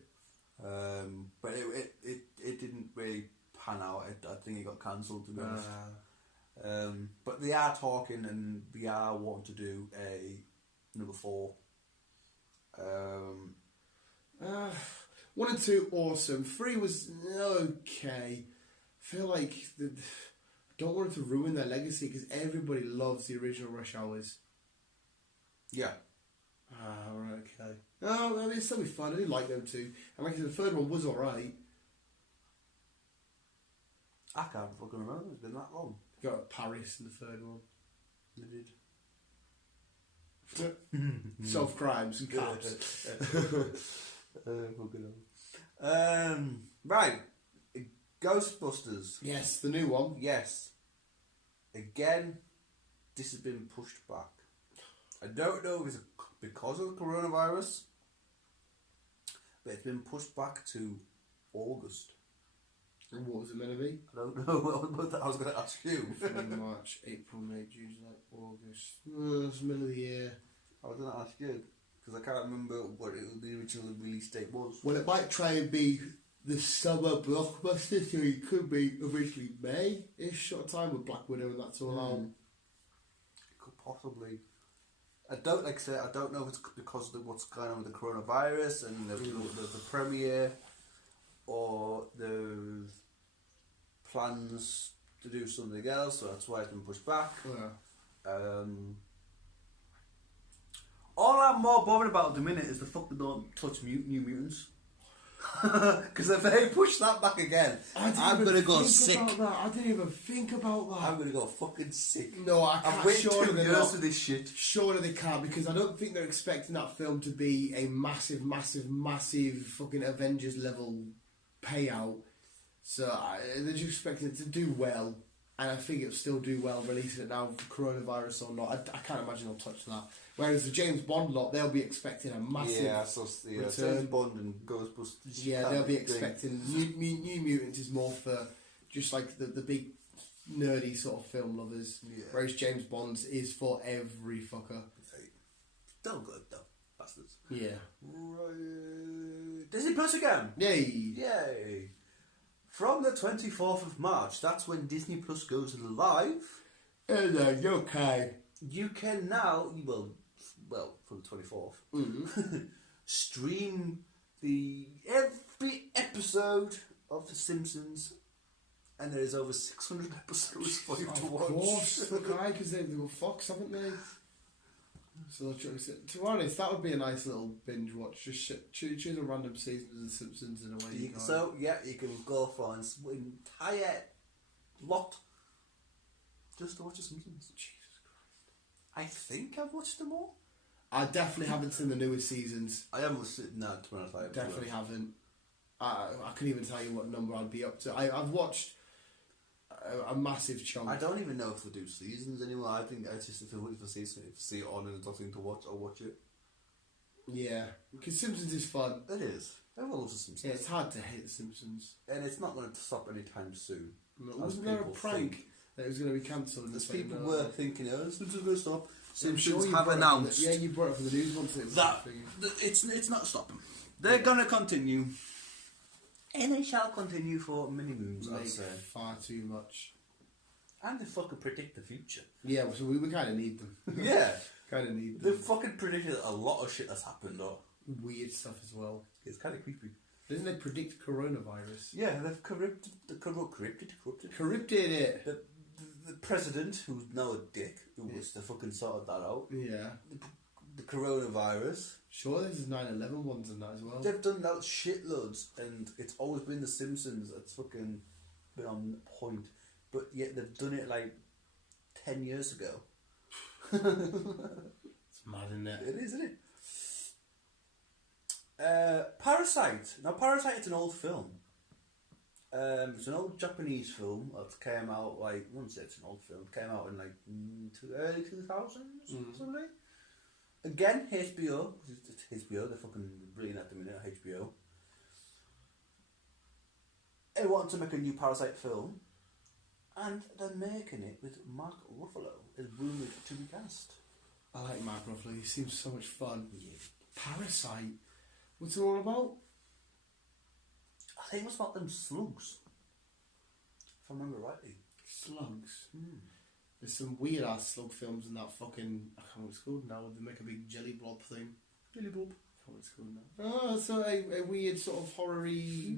but it didn't really pan out. I think it got cancelled, to be honest. But they are talking and they are wanting to do a number 4. 1 and 2, awesome. 3 was okay. feel like I don't want it to ruin their legacy because everybody loves the original Rush Hours. Yeah. Ah, right, okay. Oh, I mean, it'll still be fun. I do like them too. And like I said, the third one was alright. I can't fucking remember. It's been that long. Got Paris in the third one. They did. Solve crimes and cops. Right. Ghostbusters. Yes, the new one. Yes. Again, this has been pushed back. I don't know if it's because of the coronavirus, but it's been pushed back to August. And what was it meant to be? I don't know what I was going to ask you. March, April, May, June, July, August. It's the middle of the year. I was going to ask you because I can't remember what the original release date was. Well, it might try and be the summer blockbuster, so it could be originally May-ish sort of time with Black Widow and that's all out. It could possibly. I don't like I say. I don't know if it's because of what's going on with the coronavirus and the premiere, or the plans to do something else. So that's why it's been pushed back. Yeah. All I'm more bothered about at the minute is the fuck they don't touch New Mutants. Because if they push that back again, I'm gonna go sick. I didn't even think about that. I'm gonna go fucking sick. No, I can't. I've waited Surely 2 they're years not. for this shit. Surely they can't, because I don't think they're expecting that film to be a massive fucking Avengers level payout. So they're just expecting it to do well, and I think it'll still do well releasing it now, coronavirus or not. I can't imagine they'll touch that. Whereas the James Bond lot, they'll be expecting a massive return. James Bond and Ghostbusters. Yeah, they'll be expecting New Mutants is more for just like the big nerdy sort of film lovers. Yeah. Whereas James Bond's is for every fucker. Still good though, bastards. Yeah. Right. Disney Plus again. Yay. Yay. From the 24th of March, that's when Disney Plus goes live. Hello, okay. You can now, well, from the 24th, stream every episode of The Simpsons, and there is over 600 episodes for you to watch. Of course, because they've got Fox, haven't they? So to be honest, that would be a nice little binge watch. Just choose a random season of The Simpsons in a way. You can go for an entire lot just to watch The Simpsons. Jesus Christ. I think I've watched them all. I definitely haven't seen the newest seasons. I haven't watched it. No, to be honest, I Definitely haven't. I couldn't even tell you what number I'd be up to. I've watched a massive chunk. I don't even know if they do seasons anymore. I think I just if I see it on and there's nothing to watch, I'll watch it. Yeah, because Simpsons is fun. It is. Everyone loves The Simpsons. Yeah, it's hard to hate The Simpsons. And it's not going to stop anytime soon. Wasn't there a prank that it was going to be cancelled? There's people were thinking, oh, Simpsons going to stop. I'm sure Simpsons you have brought it announced. Yeah, you brought it for the news once. It's not stopping. They're going to continue. And they shall continue for many moons, I'd say. Far too much. And they fucking predict the future. Yeah, so we kind of need them. Yeah. Kind of need They them. fucking predicted a lot of shit that's happened, though. Weird stuff as well. It's kind of creepy. Didn't they predict coronavirus? Yeah, they've corrupted it. The president, who's now a dick, who was to fucking sorted that out. Yeah. The coronavirus. Sure, there's 9/11 ones and that as well. They've done that shitloads, and it's always been The Simpsons that's fucking been on point. But yet they've done it like 10 years ago. It's mad, isn't it? It is, isn't it? Parasite. Now, Parasite is an old film. It's an old Japanese film that came out like, I wouldn't say it's an old film, it came out in like early 2000s, something. Again, HBO, it's HBO, they're fucking brilliant at the minute, HBO. They want to make a new Parasite film, and they're making it with Mark Ruffalo as rumoured to be cast. I like Mark Ruffalo, he seems so much fun. Yeah. Parasite? What's it all about? I think it was about them slugs, if I remember rightly. Slugs? There's some weird ass slug films in that fucking, I can't remember what it's called now, they make a big jelly blob thing. Jelly blob? I can't remember what it's called now. Oh, so a weird sort of horror-y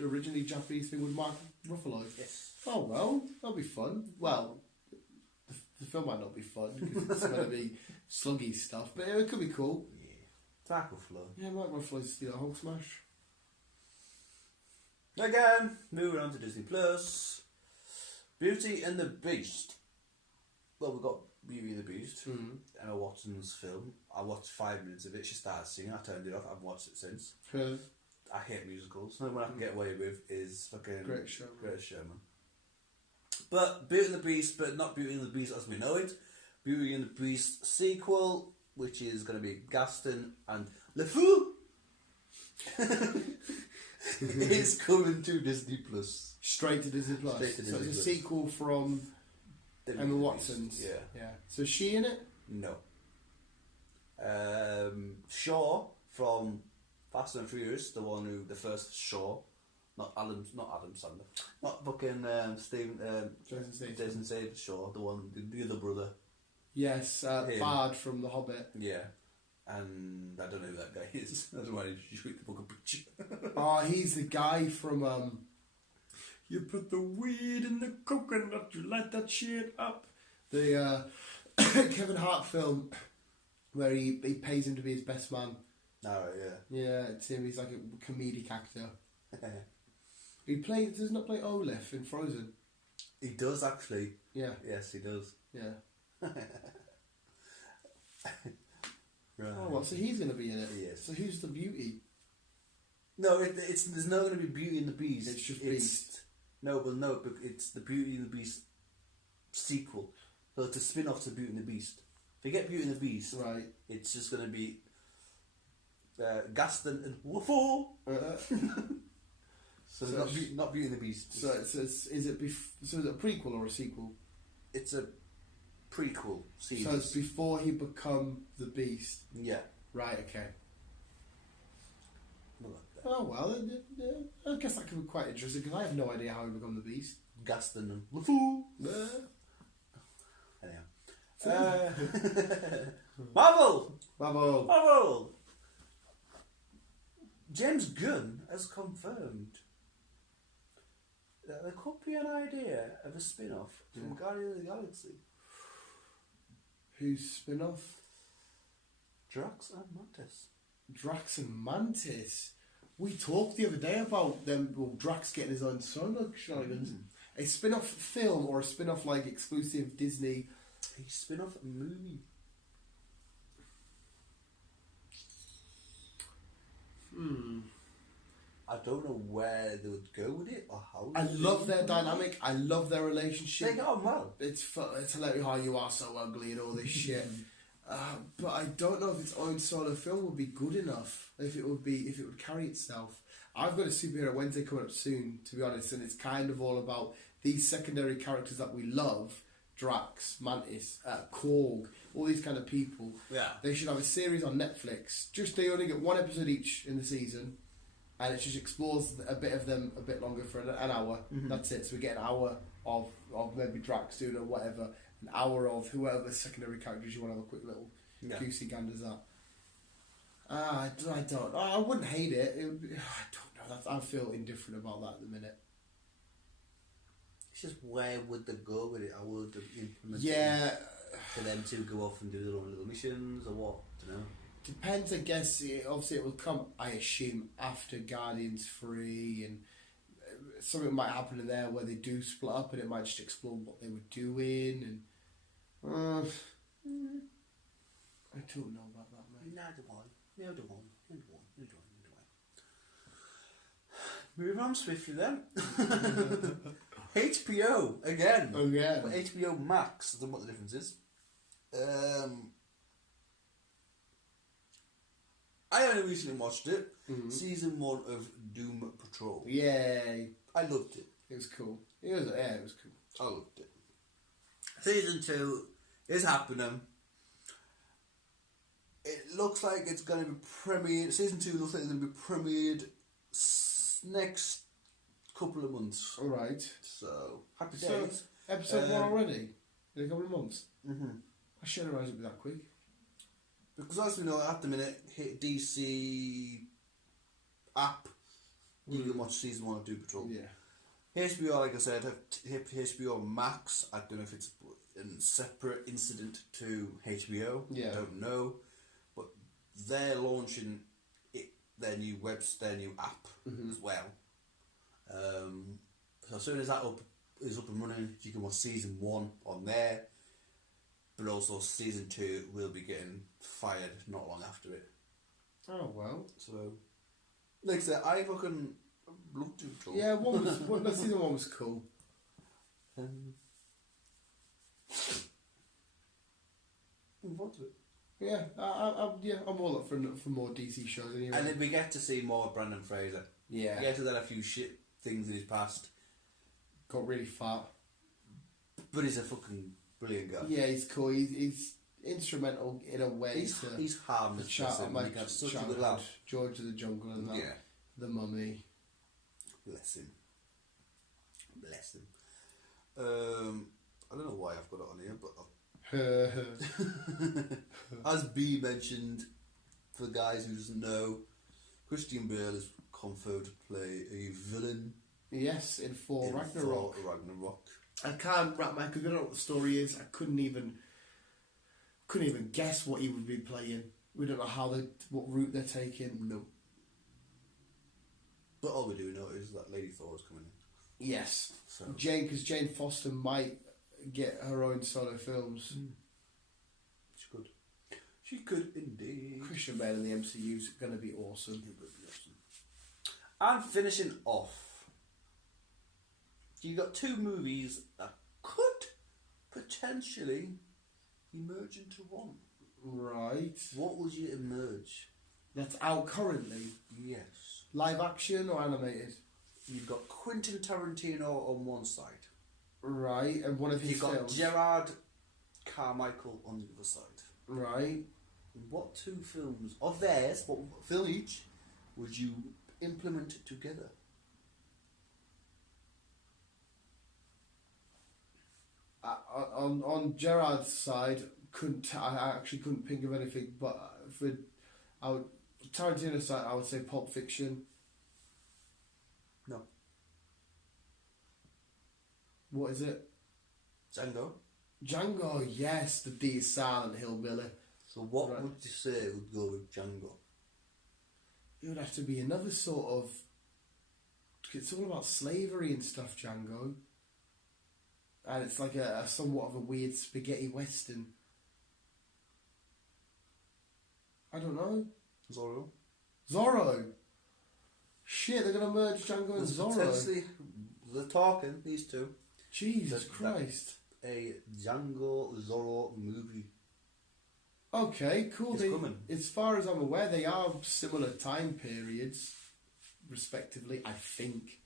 originally Japanese thing with Mark Ruffalo? Yes. Oh well, that'll be fun. Well, the film might not be fun because it's going to be sluggy stuff, but it could be cool. Yeah. Mark Ruffalo. Yeah, Mark Ruffalo's Hulk smash. Again, moving on to Disney Plus. Beauty and the Beast. Well, we've got Beauty and the Beast. Emma Watson's film. I watched 5 minutes of it. She started singing. I turned it off. I haven't watched it since. I hate musicals. The only one I can get away with is fucking Great Showman. Greatest Showman. But Beauty and the Beast, but not Beauty and the Beast as we know it. Beauty and the Beast sequel, which is going to be Gaston and Le Fou. It's coming to Disney Plus. Straight to Disney Plus. Straight to So Disney it's a Plus. sequel from Emma Watson's. Yeah. Yeah. So is she in it? No. Shaw from Fast and Furious, the first Shaw, not Adam Sandler, not fucking Jason Statham Shaw, the other brother. Yes, Him. Bard from The Hobbit. Yeah. And I don't know who that guy is. That's why you shoot the book of picture. Oh, he's the guy from You put the weed in the coconut, you light that shit up. The Kevin Hart film where he pays him to be his best man. Alright, yeah. Yeah, it's him. He's like a comedic actor. Does not play Olaf in Frozen. He does actually. Yeah, Yes, he does. yeah. Right. Oh, well, so he's going to be in it. Yes. So who's the beauty? No, there's not going to be Beauty and the Beast. It's just Beast. No, but it's the Beauty and the Beast sequel. So it's a spin-off to Beauty and the Beast. Forget Beauty and the Beast. Right. It's just going to be Gaston and Woofo. So So not Beauty and the Beast. So is it a prequel or a sequel? It's a prequel series. So it's before he become the Beast. Yeah. Right. Okay. Not like that. Oh well, I guess that could be quite interesting because I have no idea how he become the Beast. Gaston and Woofo. Anyhow. Bravo! Marvel! James Gunn has confirmed that there could be an idea of a spin-off from Guardians of the Galaxy. Whose spin-off? Drax and Mantis. Drax and Mantis. We talked the other day about them. Well, Drax getting his own solo shenanigans. A spin-off film or a spin-off like exclusive Disney. A spin-off movie. I don't know where they would go with it or how. I love their dynamic. I love their relationship. They get on well. It's hilarious how you are so ugly and all this shit. But I don't know if its own solo film would be good enough. If it would carry itself. I've got a superhero Wednesday coming up soon, to be honest, and it's kind of all about these secondary characters that we love: Drax, Mantis, Korg, all these kind of people. Yeah. They should have a series on Netflix. Just they only get one episode each in the season, and it just explores a bit of them a bit longer for an hour. That's it. So we get an hour of maybe Drax doing or whatever, an hour of whoever secondary characters you want to have a quick little goosey ganders at. I don't. I wouldn't hate it. I don't know. I feel indifferent about that at the minute. It's just where would they go with it? How would they implement Yeah. it for them to go off and do their own little missions or what? I don't know. Depends, I guess. Obviously, it will come, I assume, after Guardians 3, and something might happen in there where they do split up, and it might just explore what they were doing. And I don't know about that, mate. No, do I. Moving on swiftly then. HBO again. Oh yeah. But HBO Max. I don't know what the difference is. I only recently watched it. Season 1 of Doom Patrol. Yay! I loved it. It was cool. It was cool. I loved it. Season 2 is happening. It looks like it's going to be premiered. Season 2 looks like it's going to be premiered next couple of months. All right. So happy So days. episode 1 already in a couple of months. I shouldn't realize it'd be that quick. Because as we know, at the minute, hit DC app you can watch season 1 of Doom Patrol. Yeah. HBO, like I said, HBO Max. I don't know if it's a separate incident to HBO. Yeah. I don't know, but they're launching their new app as well. So as soon as that is up and running, you can watch season 1 on there. But also season 2 will be getting fired not long after it. Oh well. So, like I said, I fucking love Doom Patrol. Yeah, season 1 was cool. Move on to it. Yeah, I'm all up for more DC shows anyway. And then we get to see more of Brandon Fraser. Yeah. We get to that a few shit things in his past. Got really fat. But he's a fucking brilliant guy. Yeah, he's cool. He's instrumental in a way He's harmless. chat He like got such a good laugh. George of the Jungle and that. Yeah. The Mummy. Bless him. Bless him. I don't know why I've got it on here, but as B mentioned, for the guys who doesn't know, Christian Bale is confirmed to play a villain. Yes, in Thor Ragnarok. Thor Ragnarok. I can't wrap my because I don't know what the story is. I couldn't even guess what he would be playing. We don't know what route they're taking. No. But all we do know is that Lady Thor is coming in. Yes, So because Jane Foster might get her own solo films. she could. She could indeed. Christian Bale in the MCU is going to be awesome. It would be awesome. And finishing off, you got 2 movies that could potentially emerge into one. Right. What would you emerge? That's out currently. Yes. Live action or animated? You've got Quentin Tarantino on one side. Right, and one of his You've got films. Gerard Carmichael on the other side. Right. What 2 films of theirs, what film each, would you implement together? On Gerard's side, I actually couldn't think of anything. But Tarantino's side, I would say Pulp Fiction. No. What is it? Django. Django. Yes, the D silent hillbilly. So what Right. would you say would go with Django? It would have to be another sort of. It's all about slavery and stuff, Django. And it's like a somewhat of a weird spaghetti western. I don't know. Zorro. Shit, they're gonna merge Django and Zorro. Potentially, they're talking, these 2. Jesus That- Christ. A Django Zorro movie. Okay, cool. It's coming. As far as I'm aware, they are similar time periods, respectively, I think.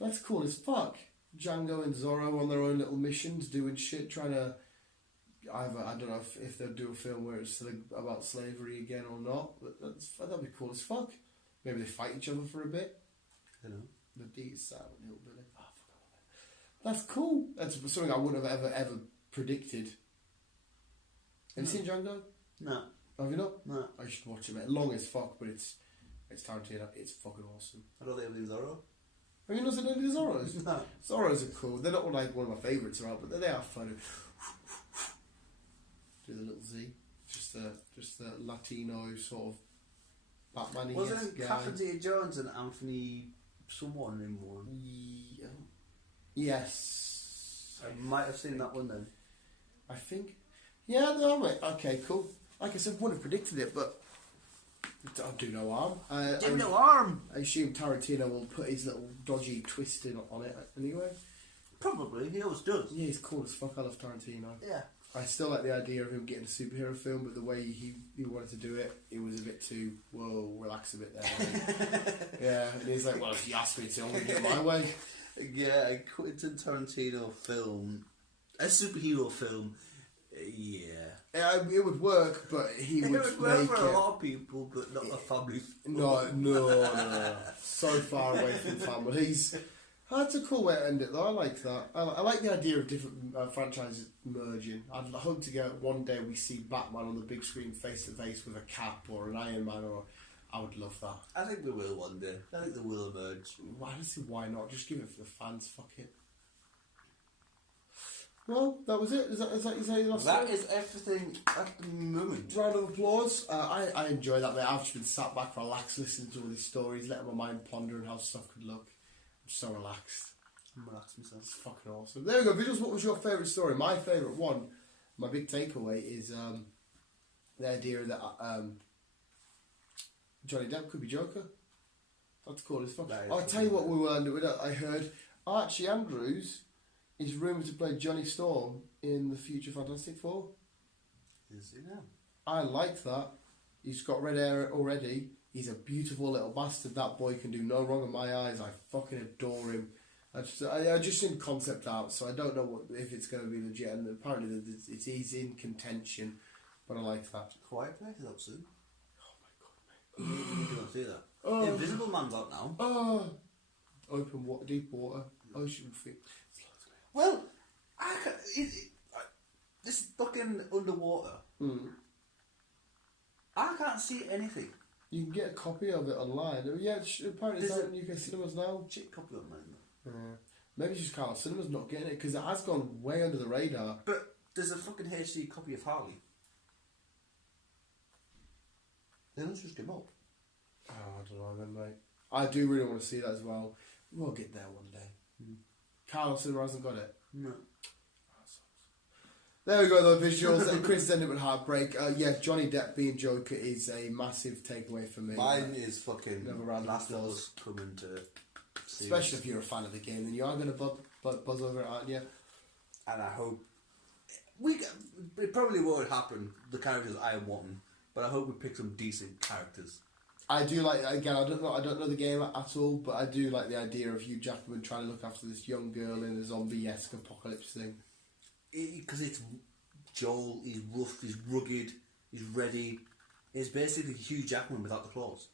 That's cool as fuck. Django and Zorro on their own little missions, doing shit, trying to... I don't know if they'll do a film where it's about slavery again or not, but that'd be cool as fuck. Maybe they fight each other for a bit. You know. The D silent hillbilly. Oh, I forgot about that. That's cool. That's something I wouldn't have ever predicted. Have you seen Django? No. Have you not? No. I should watch it, mate. Long as fuck, but it's Tarantino. It's fucking awesome. I don't think it'll be Zorro. Have you not seen any of the Zorros? No. Zorros are cool. They're not like one of my favourites around, but they are fun. Do the little Z. Just the Latino sort of Batman-y Wasn't guy. Catherine Zeta-Jones and Anthony someone in one? Yes. I might have seen that one then. I think. Yeah, no, mate. Okay, cool. Like I said, wouldn't have predicted it, but I'll do no harm. Do no harm. I assume Tarantino will put his little dodgy twist in on it anyway. Probably, he always does. Yeah, he's cool as fuck. I love Tarantino. Yeah. I still like the idea of him getting a superhero film, but the way he wanted to do it, it was a bit too, whoa, relax a bit there. Yeah, and he's like, well, if you ask me to, I'm going to get my way. Yeah, a Quentin Tarantino film, a superhero film, yeah. It would work, but he It would would work make for it... a lot of people, but not a family film. No. So far away from families. That's a cool way to end it, though. I like that. I like the idea of different franchises merging. I'd hope to get one day we see Batman on the big screen face to face with a Cap or an Iron Man or I would love that. I think they will one day. I think they will emerge. Why does it? Why not? Just give it for the fans. Fuck it. Well, that was it. Is that your last That story? is everything at the moment. Round of applause. I enjoy that, mate. I've just been sat back, relaxed, listening to all these stories, letting my mind ponder on how stuff could look. I'm so relaxed. I'm relaxed myself. It's fucking awesome. There we go. Visuals, what was your favourite story? My favourite one, my big takeaway is the idea that Johnny Depp could be Joker. That's cool as fuck. I'll tell you what we will end up with. I heard Archie Andrews is rumoured to play Johnny Storm in the future Fantastic Four. Is he now? I like that. He's got red hair already. He's a beautiful little bastard. That boy can do no wrong in my eyes. I fucking adore him. I just seen concept art, so I don't know if it's going to be legit. And apparently he's in contention, but I like that. Quiet Place is out soon. Oh my god, mate. You don't see that. Oh. Invisible Man's out now. Oh, open water, deep water, ocean feet. Well, this fucking underwater. I can't see anything. You can get a copy of it online. Yeah, apparently it's out in UK cinemas now. Cheap copy of mine. Yeah. Maybe it's just Carl Cinema's not getting it because it has gone way under the radar. But there's a fucking HD copy of Harley. Then let's just come up. Oh, I don't know then, mate. I do really want to see that as well. We'll get there one day. Carl Cinema hasn't got it. No. There we go, though, visuals. And Chris ended with heartbreak. Yeah, Johnny Depp being Joker is a massive takeaway for me. Mine is fucking Never round Last of applause. Us coming to series. Especially if you're a fan of the game, then you are going to buzz over it, aren't you? And I hope it probably won't happen, the characters I am wanting, but I hope we pick some decent characters. I do like, again, I don't know the game at all, but I do like the idea of Hugh Jackman trying to look after this young girl in a zombie-esque apocalypse thing. Because it's Joel, he's rough, he's rugged, he's ready. It's basically Hugh Jackman without the claws.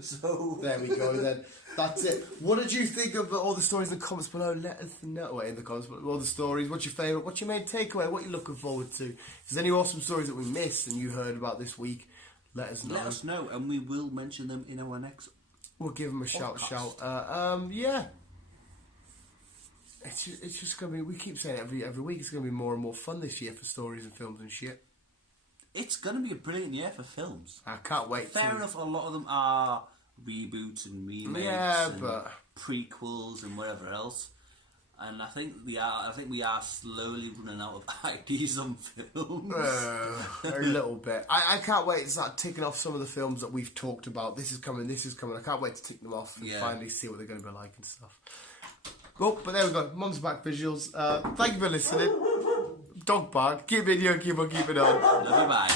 So there we go then. That's it. What did you think of all the stories in the comments below? Let us know in the comments below. All the stories. What's your favourite? What's your main takeaway? What are you looking forward to? If there's any awesome stories that we missed and you heard about this week, let us know. Let us know, and we will mention them in our next. We'll give them a shout. Yeah. It's just gonna be. We keep saying it every week. It's gonna be more and more fun this year for stories and films and shit. It's going to be a brilliant year for films. I can't wait. Fair enough, a lot of them are reboots and remakes and prequels and whatever else. And I think we are slowly running out of ideas on films. A little bit. I can't wait to start ticking off some of the films that we've talked about. This is coming. I can't wait to tick them off and finally see what they're going to be like and stuff. Cool, but there we go. Mum's back visuals. Thank you for listening. Dog bark. Keep it here, keep it on. Love you, bye.